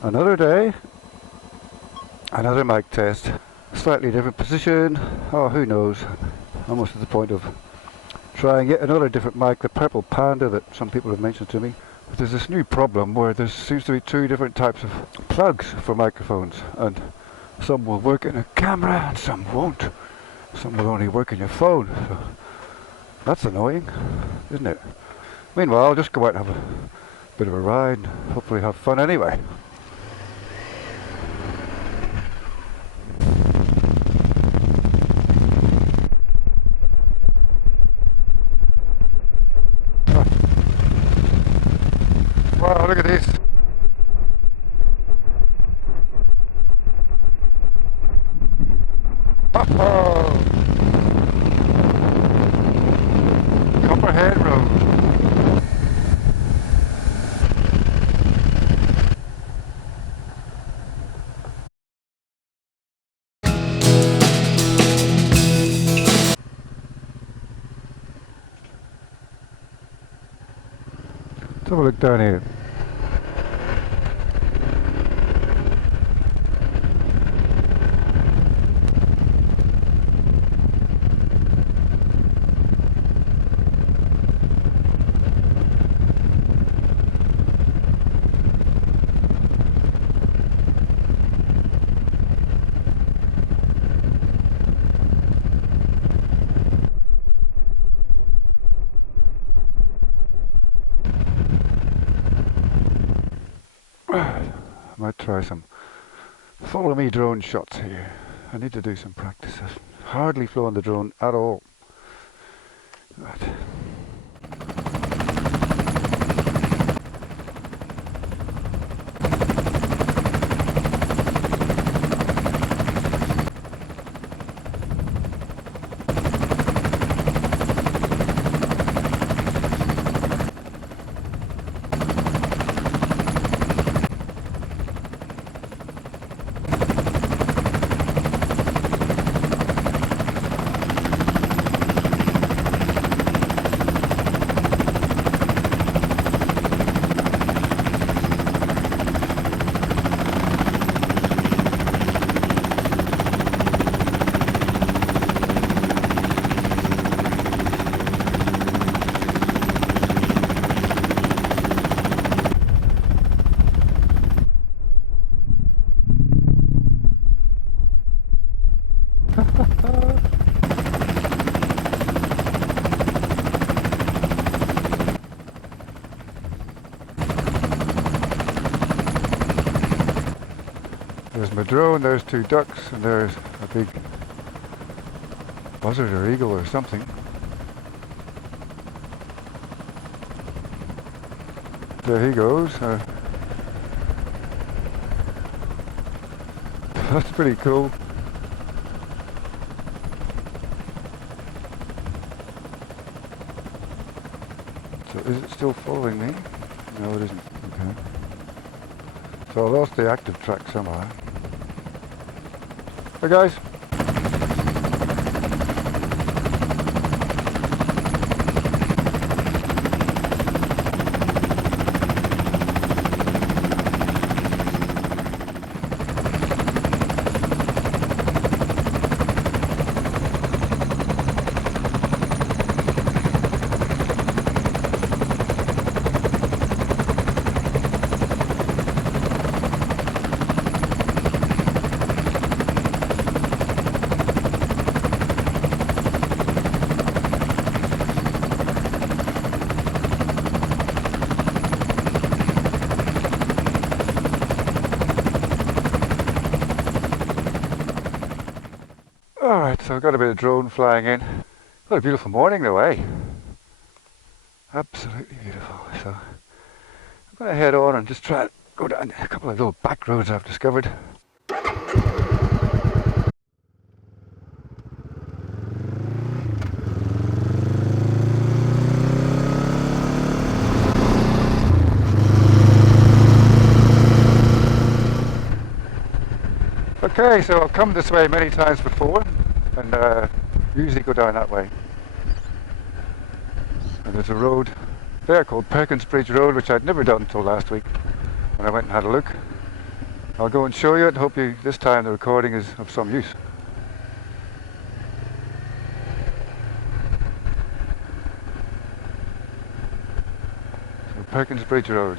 Another day, another mic test, slightly different position. Oh, who knows, almost to the point of trying yet another different mic, the Purple Panda that some people have mentioned to me. But there's this new problem where there seems to be two different types of plugs for microphones, and some will work in a camera and some won't. Some will only work in your phone, so that's annoying, isn't it? Meanwhile, I'll just go out and have a bit of a ride and hopefully have fun anyway. Wow, look at this. Oh, Copperhead Road. Let's have a look down here. I might try some follow me drone shots here. I need to do some practice. I've hardly flown the drone at all. But there's my drone, there's two ducks, and there's a big buzzard or eagle or something. There he goes. That's pretty cool. So is it still following me? No, it isn't. Okay. So I lost the active track somehow. Hey guys. Alright, so I've got a bit of drone flying in. What a beautiful morning though, eh? Absolutely beautiful. So I'm going to head on and just try to go down a couple of little back roads I've discovered. Okay, so I've come this way many times before, and usually go down that way. And there's a road there called Perkins Bridge Road, which I'd never done until last week when I went and had a look. I'll go and show you it, and hope you this time the recording is of some use. So Perkins Bridge Road.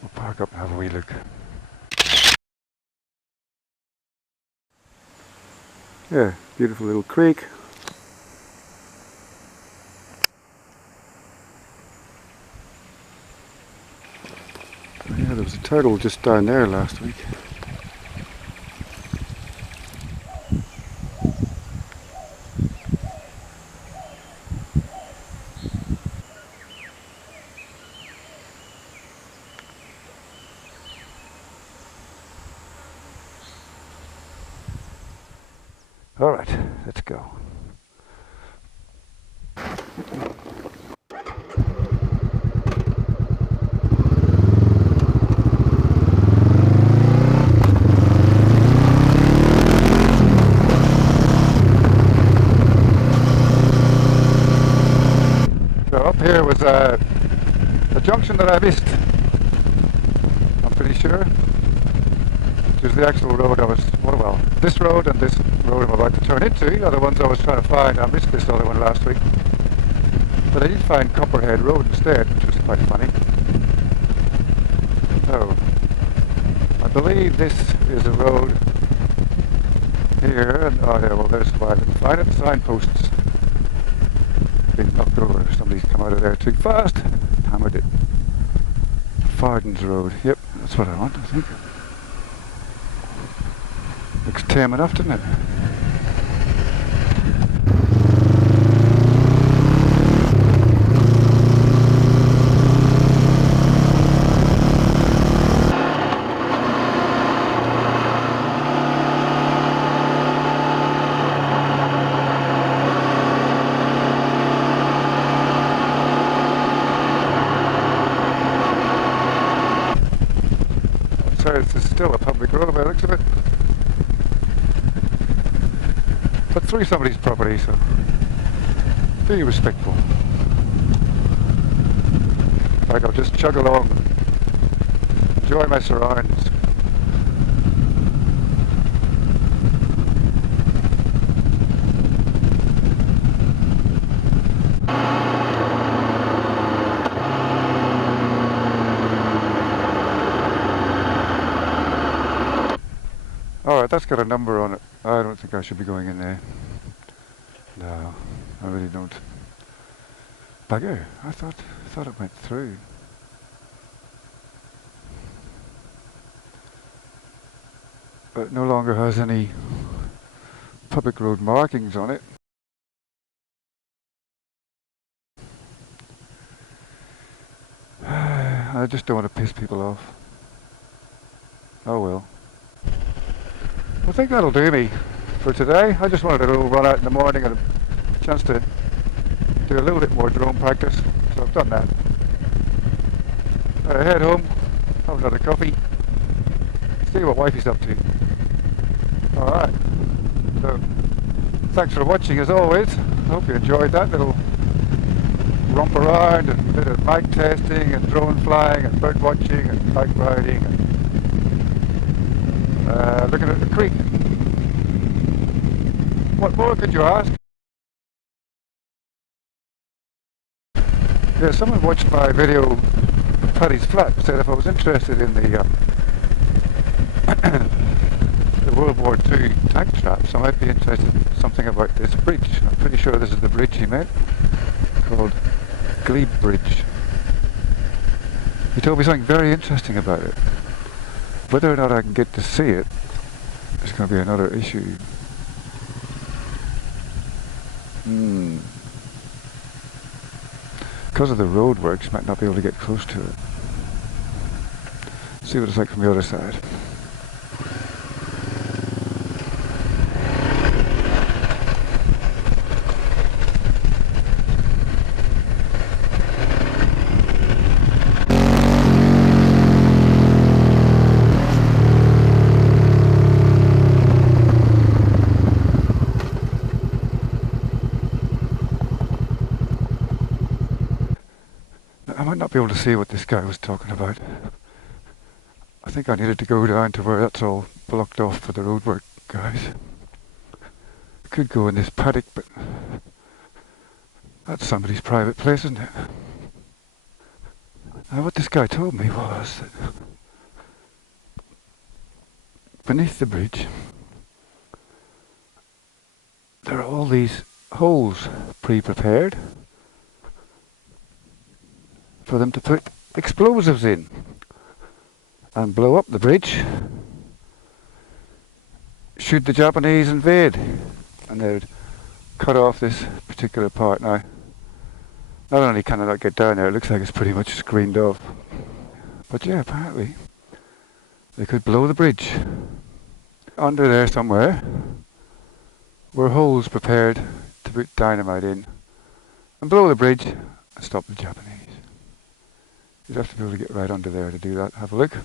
We'll park up and have a wee look. Yeah, beautiful little creek. Oh yeah, there was a turtle just down there last week. Alright, let's go. So up here was a junction that I missed, I'm pretty sure. Which is the actual road I was, well, this road and this road I'm about to turn into are the ones I was trying to find. I missed this other one last week. But I did find Copperhead Road instead, which was quite funny. So, I believe this is a road here, and oh yeah, well there's why I didn't find it. The signposts been knocked over. Somebody's come out of there too fast. Hammered it. Fardens Road. Yep, that's what I want, I think. Looks tame enough, doesn't it? So it's still a public road by the looks of it. But through somebody's property, so be respectful. In fact, I'll just chug along, enjoy my surroundings. Alright, that's got a number on it. I don't think I should be going in there. No, I really don't. Becker, I thought it went through. But it no longer has any public road markings on it. I just don't want to piss people off. Oh well. I think that'll do me for today. I just wanted a little run out in the morning and a chance to do a little bit more drone practice, so I've done that. I head home, have another coffee, see what wifey's up to. Alright, so thanks for watching as always. I hope you enjoyed that little romp around and a bit of mic testing and drone flying and bird watching and bike riding and looking at the creek. What more could you ask? Yeah, someone watched my video of Paddy's Flat, said if I was interested in the the World War II tank traps, I might be interested in something about this bridge. I'm pretty sure this is the bridge he meant, called Glebe Bridge. He told me something very interesting about it. Whether or not I can get to see it is going to be another issue. Because of the roadworks, might not be able to get close to it. See what it's like from the other side. I might not be able to see what this guy was talking about. I think I needed to go down to where that's all blocked off for the roadwork guys. I could go in this paddock, but that's somebody's private place, isn't it? Now what this guy told me was that beneath the bridge there are all these holes pre-prepared for them to put explosives in and blow up the bridge should the Japanese invade, and they would cut off this particular part. Now, not only can I not get down there, it looks like it's pretty much screened off, but yeah, apparently they could blow the bridge. Under there somewhere were holes prepared to put dynamite in and blow the bridge and stop the Japanese. You'd have to be able to get right under there to do that. Have a look.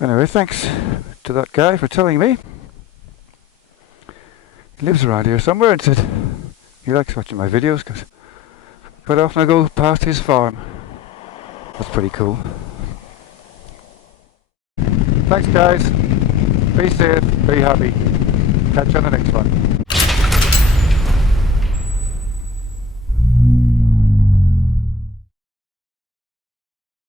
Anyway, thanks to that guy for telling me. He lives around here somewhere and said he likes watching my videos because quite often I go past his farm. That's pretty cool. Thanks guys. Be safe, be happy. Catch you on the next one.